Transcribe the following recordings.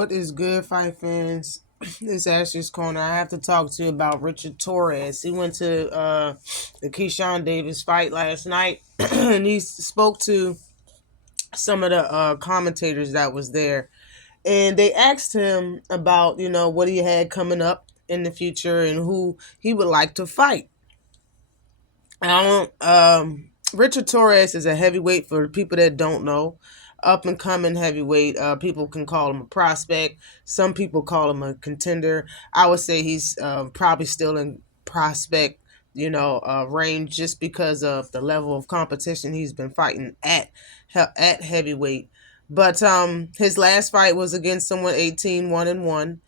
What is good, fight fans? This Ashley's Corner. I have to talk to you about Richard Torrez. He went to the Keyshawn Davis fight last night, and he spoke to some of the commentators that was there, and they asked him about what he had coming up in the future and who he would like to fight. I don't. Richard Torrez is a heavyweight for people that don't know. Up and coming heavyweight. People can call him a prospect. Some people call him a contender. I would say he's probably still in prospect, range just because of the level of competition he's been fighting at heavyweight. But his last fight was against someone 18-1-1.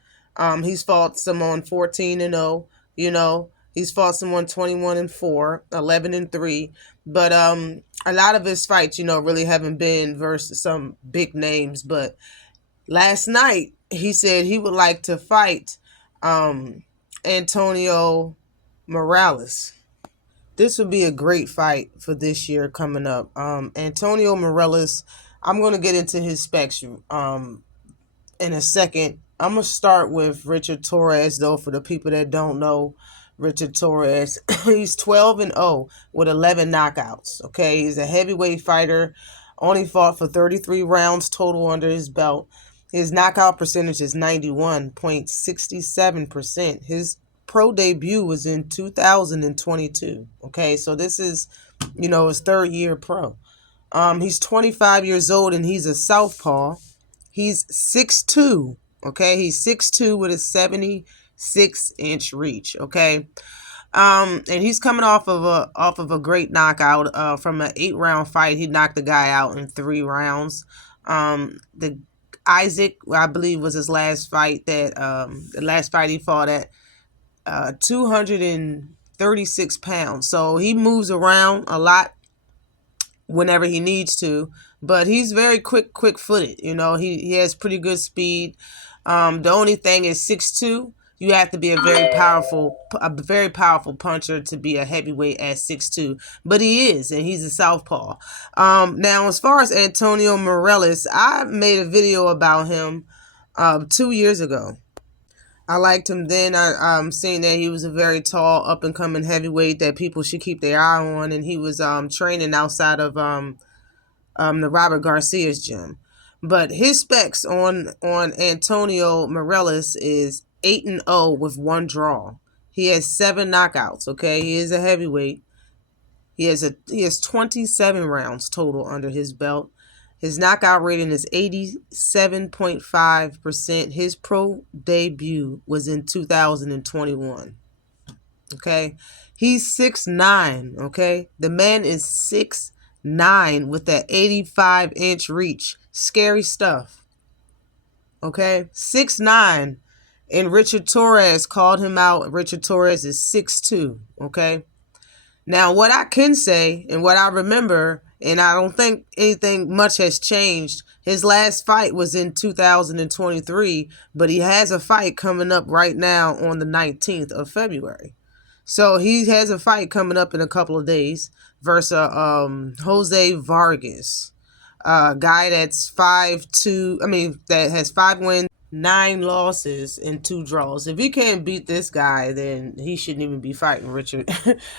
He's fought someone 14-0. He's fought someone 21-4, 11-3. But a lot of his fights, really haven't been versus some big names. But last night, he said he would like to fight Antonio Mireles. This would be a great fight for this year coming up. Antonio Mireles, I'm going to get into his specs in a second. I'm going to start with Richard Torrez, though, for the people that don't know Richard Torrez. He's 12-0 with 11 knockouts. Okay, he's a heavyweight fighter. Only fought for 33 rounds total under his belt. His knockout percentage is 91.67%. His pro debut was in 2022. Okay, so this is, his third year pro. He's 25 years old and he's a southpaw. He's 6'2". Okay, he's 6'2" with a 76-inch reach. Okay, and he's coming off of a great knockout from an 8-round fight. He knocked the guy out in 3 rounds. The Isaac, I believe, was his last fight. The last fight he fought at 236 pounds. So he moves around a lot whenever he needs to, but he's very quick-footed. He has pretty good speed. The only thing is 6'2". You have to be a very powerful puncher to be a heavyweight at 6'2". But he is, and he's a southpaw. Now, as far as Antonio Mireles, I made a video about him 2 years ago. I liked him then. I'm saying that he was a very tall, up-and-coming heavyweight that people should keep their eye on, and he was training outside of the Robert Garcia's gym. But his specs on Antonio Mireles is 8-0 with 1 draw. He has 7 knockouts. Okay, he is a heavyweight. He has 27 rounds total under his belt. His knockout rating is 87.5%. His pro debut was in 2021. Okay, he's 6'9". Okay, the man is 6'9" with that 85-inch reach. Scary stuff. Okay, 6'9", and Richard Torrez called him out. Richard Torrez is 6'2". Okay, now what I can say and what I remember, and I don't think anything much has changed. His last fight was in 2023, but he has a fight coming up right now on the 19th of February. So he has a fight coming up in a couple of days versus Jose Vargas, a guy that's 5'2". I mean, that has 5 wins, 9 losses, and 2 draws. If he can't beat this guy, then he shouldn't even be fighting Richard.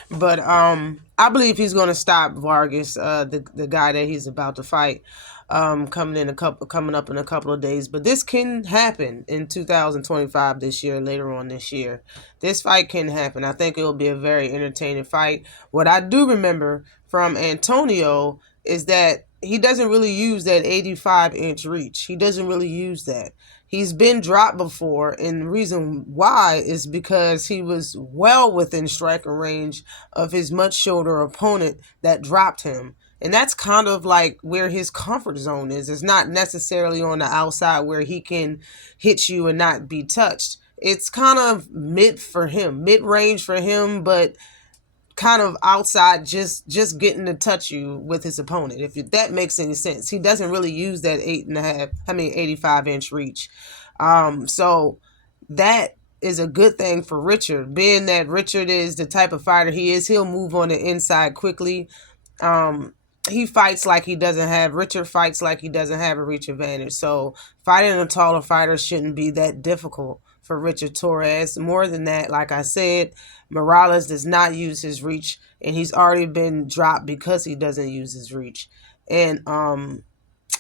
But I believe he's going to stop Vargas, the guy that he's about to fight, coming up in a couple of days. But this can happen in 2025 this year, later on this year. This fight can happen. I think it will be a very entertaining fight. What I do remember from Antonio is that he doesn't really use that 85-inch reach. He doesn't really use that. He's been dropped before, and the reason why is because he was well within striking range of his much shorter opponent that dropped him. And that's kind of like where his comfort zone is. It's not necessarily on the outside where he can hit you and not be touched. It's kind of mid-range for him, but kind of outside, just getting to touch you with his opponent, if that makes any sense. He doesn't really use that 85-inch reach. So that is a good thing for Richard. Being that Richard is the type of fighter he is, he'll move on the inside quickly. he fights like he doesn't have Richard fights like he doesn't have a reach advantage. So fighting a taller fighter shouldn't be that difficult for Richard Torrez. More than that, like I said, Mireles does not use his reach, and he's already been dropped because he doesn't use his reach. And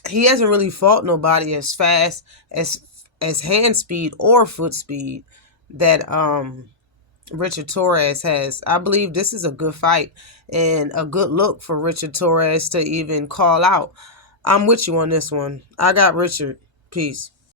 he hasn't really fought nobody as fast as hand speed or foot speed that Richard Torrez has. I believe this is a good fight and a good look for Richard Torrez to even call out. I'm with you on this one. I got Richard. Peace.